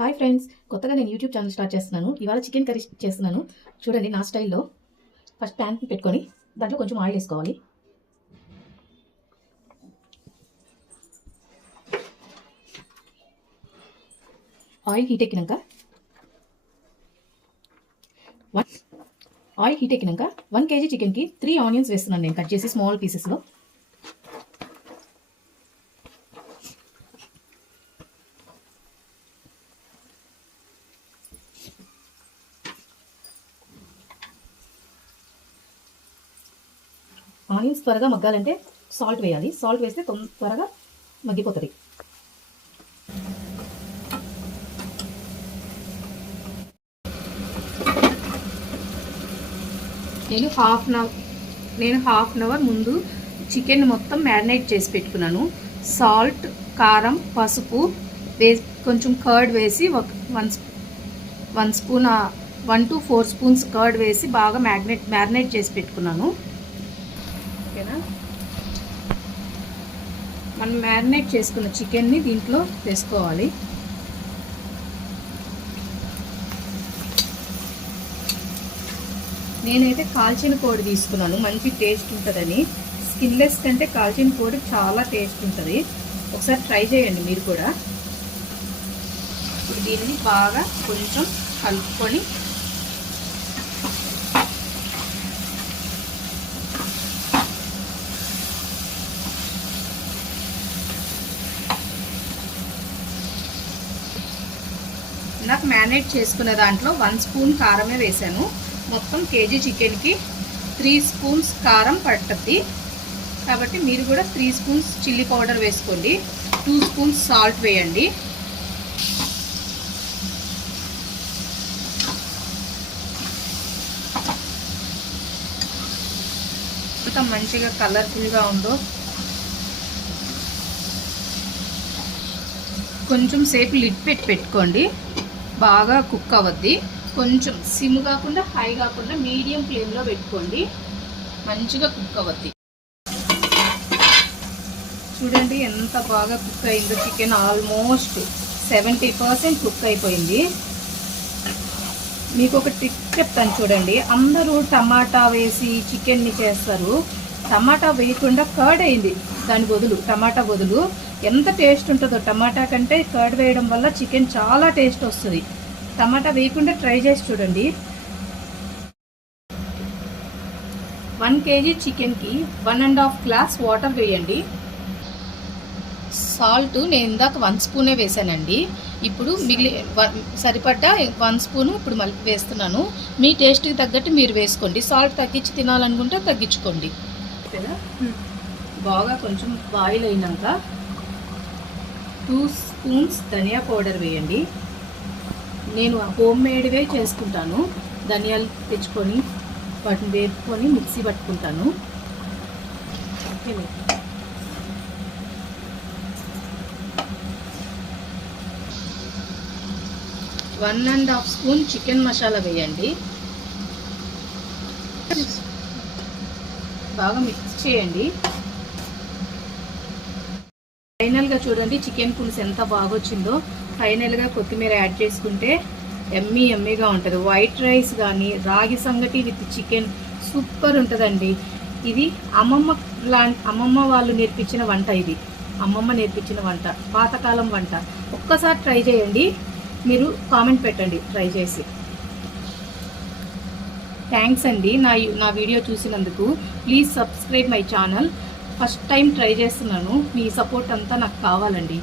Hi friends, కొత్తగా నేను YouTube channel start చేస్తున్నాను. ఇవాళ చికెన్ కర్రీ చేస్తున్నాను. చూడండి నా స్టైల్లో. ఫస్ట్ ప్యాన్ పెట్టుకొని దాంట్లో కొంచెం ఆయిల్ వేసుకోవాలి. ఆయిల్ హీట్ ఎక్కినాక 1 kg చికెన్కి 3 ఆనియన్స్ వేస్తున్నాను నేను కట్ చేసి స్మాల్ పీసెస్లో. ఆనియన్స్ త్వరగా మగ్గాలంటే సాల్ట్ వేయాలి. సాల్ట్ వేస్తే త్వరగా మగ్గిపోతుంది. నేను హాఫ్ అన్ అవర్ ముందు చికెన్ మొత్తం మ్యారినేట్ చేసి పెట్టుకున్నాను. సాల్ట్, కారం, పసుపు వేసి కొంచెం కర్డ్ వేసి 1 స్పూన్ 1 to 4 స్పూన్స్ కర్డ్ వేసి బాగా మ్యారినేట్ చేసి పెట్టుకున్నాను. ఓకేనా, మనం మ్యారినేట్ చేసుకున్న చికెన్ని దీంట్లో వేసుకోవాలి. నేనైతే కాల్చిన కోడి తీసుకున్నాను, మంచి టేస్ట్ ఉంటుందని. స్కిన్లెస్ కంటే కాల్చిన కోడి చాలా టేస్ట్ ఉంటుంది. ఒకసారి ట్రై చేయండి మీరు కూడా. ఇప్పుడు దీన్ని బాగా కొంచెం కలుపుకొని నాకు మ్యారినేట్ చేసుకున్న దాంట్లో 1 స్పూన్ కారమే వేసాను. మొత్తం కేజీ చికెన్కి 3 స్పూన్స్ కారం పడుతుంది. కాబట్టి మీరు కూడా 3 స్పూన్స్ చిల్లీ పౌడర్ వేసుకోండి. 2 స్పూన్స్ సాల్ట్ వేయండి. ఎంత మంచిగా కలర్ఫుల్గా ఉందో. కొంచెం సేపు లిడ్ పెట్టుకోండి, బాగా కుక్ అవ్వద్ది. కొంచెం సిమ్ కాకుండా హై కాకుండా మీడియం ఫ్లేమ్లో పెట్టుకోండి, మంచిగా కుక్ అవ్వద్ది. చూడండి ఎంత బాగా కుక్ అయిందో. చికెన్ ఆల్మోస్ట్ 70% కుక్ అయిపోయింది. మీకు ఒక ట్రిక్ చెప్తాను చూడండి. అందరూ టమాటా వేసి చికెన్ని చేస్తారు. టమాటా వేయకుండా కర్డ్ అయింది దాని బదులు, టమాటా బదులు. ఎంత టేస్ట్ ఉంటుందో. టమాటా కంటే కర్డ్ వేయడం వల్ల చికెన్ చాలా టేస్ట్ వస్తుంది. టమాటా వేయకుండా ట్రై చేసి చూడండి. 1 kg చికెన్కి 1.5 గ్లాస్ వాటర్ వేయండి. సాల్ట్ నేను ఇందాక 1 స్పూనే వేసానండి. ఇప్పుడు సరిపడ్డా 1 స్పూను ఇప్పుడు మళ్ళీ వేస్తున్నాను. మీ టేస్ట్కి తగ్గట్టు మీరు వేసుకోండి. సాల్ట్ తగ్గించి తినాలనుకుంటే తగ్గించుకోండి. బాగా కొంచెం బాయిల్ అయినాక 2 స్పూన్స్ ధనియా పౌడర్ వేయండి. నేను హోమ్ మేడ్వే చేసుకుంటాను. ధనియాలు తెచ్చుకొని వాటిని వేపుకొని మిక్సీ పట్టుకుంటాను. 1.5 స్పూన్ చికెన్ మసాలా వేయండి. బాగా మిక్స్ చేయండి. ఫైనల్గా చూడండి చికెన్ పులుసు ఎంత బాగా వచ్చిందో. ఫైనల్గా కొత్తిమీర యాడ్ చేసుకుంటే ఎమ్మీగా ఉంటుంది. వైట్ రైస్ కానీ రాగి సంగటి విత్ చికెన్ సూపర్ ఉంటుందండి. ఇది అమ్మమ్మ వాళ్ళు నేర్పించిన వంట. ఇది అమ్మమ్మ నేర్పించిన వంట, పాతకాలం వంట. ఒక్కసారి ట్రై చేయండి, మీరు కామెంట్ పెట్టండి ట్రై చేసి. థ్యాంక్స్ అండి నా వీడియో చూసినందుకు. Please subscribe my channel. First time try చేస్తున్నాను, మీ సపోర్ట్ అంతా నాకు కావాలండి.